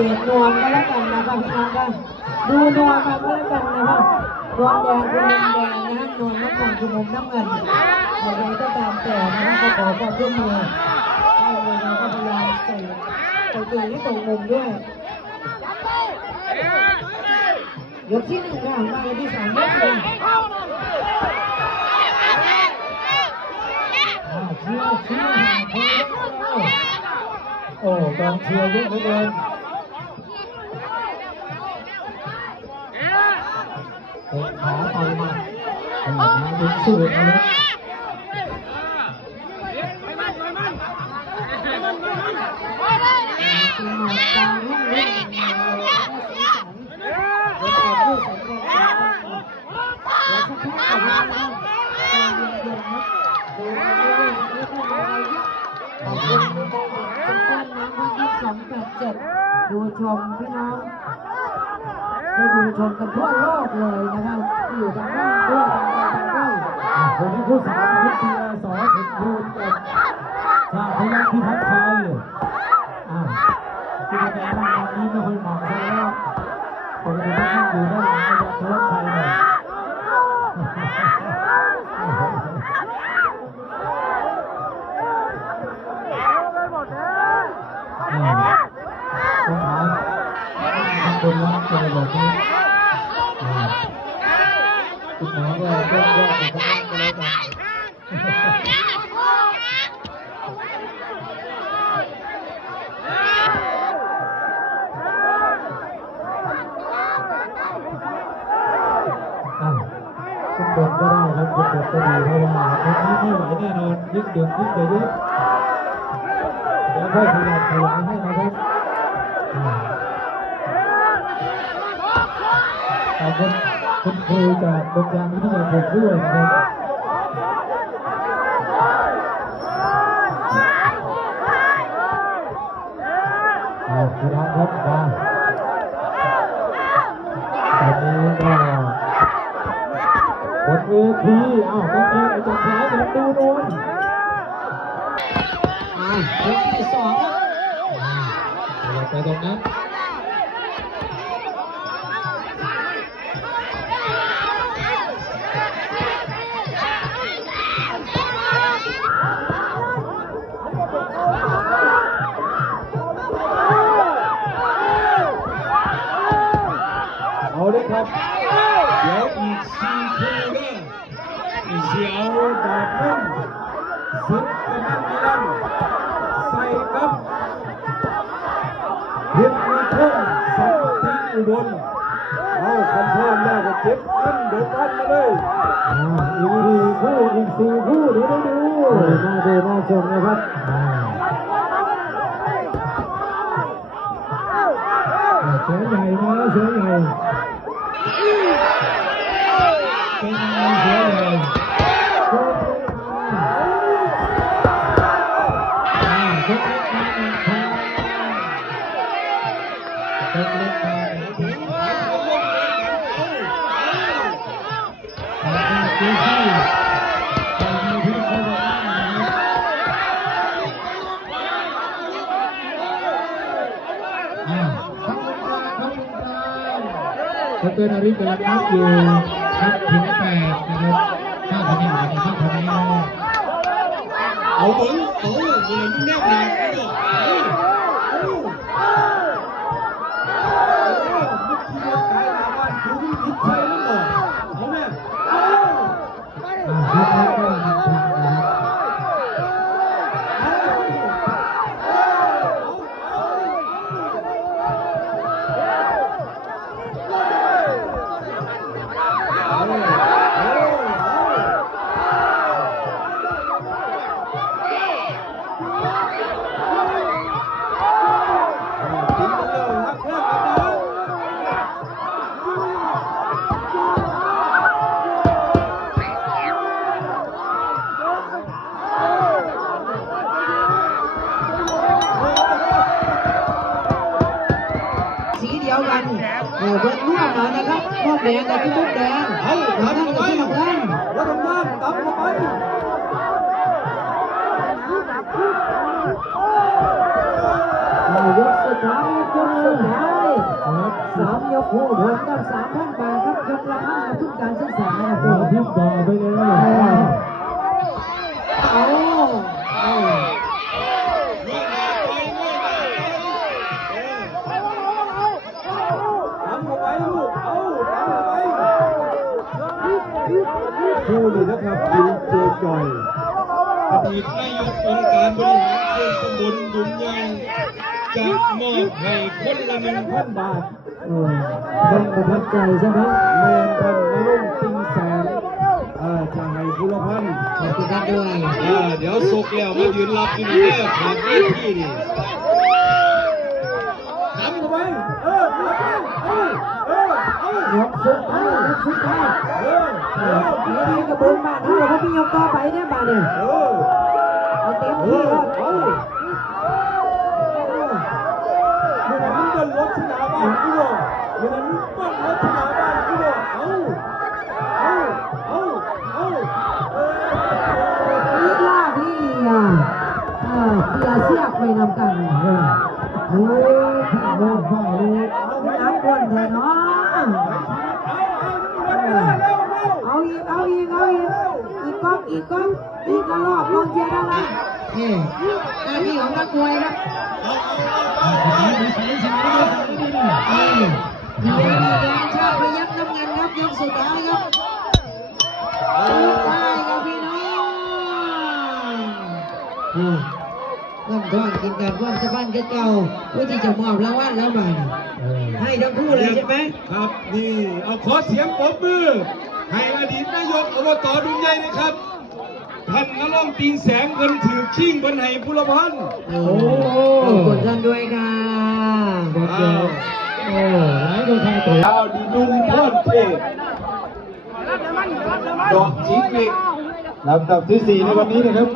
เปลี่ยนนวมก็แล้วกันนะครับพี่น้องครับดูนวมมาก็แล้วกันนะครับนวมแดงคือมุมแดงนะฮะนวมน้ำเงินคือมุมน้ำเงินอะไรก็ตามแต่นะครับก็ขอความร่วมมือให้เราก็พยายามใส่ตัวที่ตรงมุมด้วยยกที่หนึ่งค่ะมาที่สามยกเลยเชียร์โอ้กองเชียร์เยอะเหลือเกินเตะขาต่อยมาดึงสูดเอาเลยดูชมพี่น้องได้ดูชมกันทั่วโลกเลยนะครับที่อยู่ทางบ้านด้วยทางบ้านวันนี้ผู้สาววิทยาสอนถึงดูกับชาพยัคฆ์พิพัฒน์ชัยที่ในบ้านนี้ไม่ค่อยมองใช่ไหมปกติต้องอยู่ด้านหลังจะทวดชัยหน่อยคนรักใจแบบนี้คุณหมอก็เรื่องว่าเป็นคนรักก็แล้วกันคุณบนก็ได้ครับคุณบนก็ดีเพราะว่าคนนี้ไม่ไหวแน่นอนยิ่งเดือดยิ่งจะเยอะเดี๋ยวค่อยขยับขยายให้นะครับขอบคุณครูจากโรงเรียนวิทยาคมด้วยนะครับพี่น้องครับมาตอนนี้ก็บนเวทีต้องเองจะขายเหมือนดูโดนยกที่สองไปตรงนั้นเอาเลยครับเดี๋ยวอีก4 คู่เนี่ยเสียวดอกมุ่งสุดกำลังลังใส่กับเพียงกระทุ่งสันติอุบลเอาคำพูดแล้วก็เก็บขึ้นเดินกันมาเลยอีก4 คู่เดี๋ยวได้ดูน่าชมนะครับเสือใหญ่มาแล้วเสือใหญ่เป็นยังไงเสือใหญ่โคตรดร.นฤทธิ์กำลังนับอยู่นับถึง8นะครับ5 คะแนนนะครับ5 คะแนนเอาเบิ้งเหมือนแนบเลย 3 ยกคู่ผลกับ 3,000 บาทครับยกละ5ทุกการศึกษาครับ พิบต่อไปเลย เอาคู่นี้นะครับดินเจจอยอดีตนายกองค์การบริหารส่วนตำบลดุมใหญ่จะมอบให้คนละ1,000 บาท เป็นประทับใจใช่ไหม แมนพันในรุ่นติงแสนจะให้บุรพันธ์ ขอบคุณท่านด้วย เดี๋ยวสุกแล้วมายืนรับที่นี่ผ่านเวทีนี่ทำเข้าไปยกสุดท้ายยกสุดท้ายนี่กระบุนบ้านเขาเขาพี่ยกต่อไปเนี่ยบ้านเนี่ยเอาเต็มที่ครับ มันเป็นรถชนะบ้านกูบอกมันเป็นรถชนะบ้านกูบอกพี่ลาพี่เสียกไปนำกันโอ้ยน้ำวนเลยเนาะเอาอีกอีกก๊อกอีกกระรอกกองเชียร์ด้านล่างนี่หน้าที่ของนักมวยครับแดงชาติพยัคฆ์น้ำเงินครับยกสุดท้ายครับสุดท้ายครับพี่น้องเริ่มท้องกินกันร่วมสะพานเก่าเพื่อที่จะมอบรางวัลแล้วบ้างให้ทั้งคู่เลยใช่ไหม ครับนี่เอาขอเสียงปรบมือให้อดีตนายกอบตดุมใหญ่นะครับท่านนรงค์ตีแสงเพิ่นถือขิ้งเพิ่นให้บุรพันธ์ ขอบคุณท่านด้วยค่ะ หลายคนไทยตัว ดาวดีดุมเพิ่มเทพดอกจิกเล็ก ลำดับที่ 4ในวันนี้นะครับ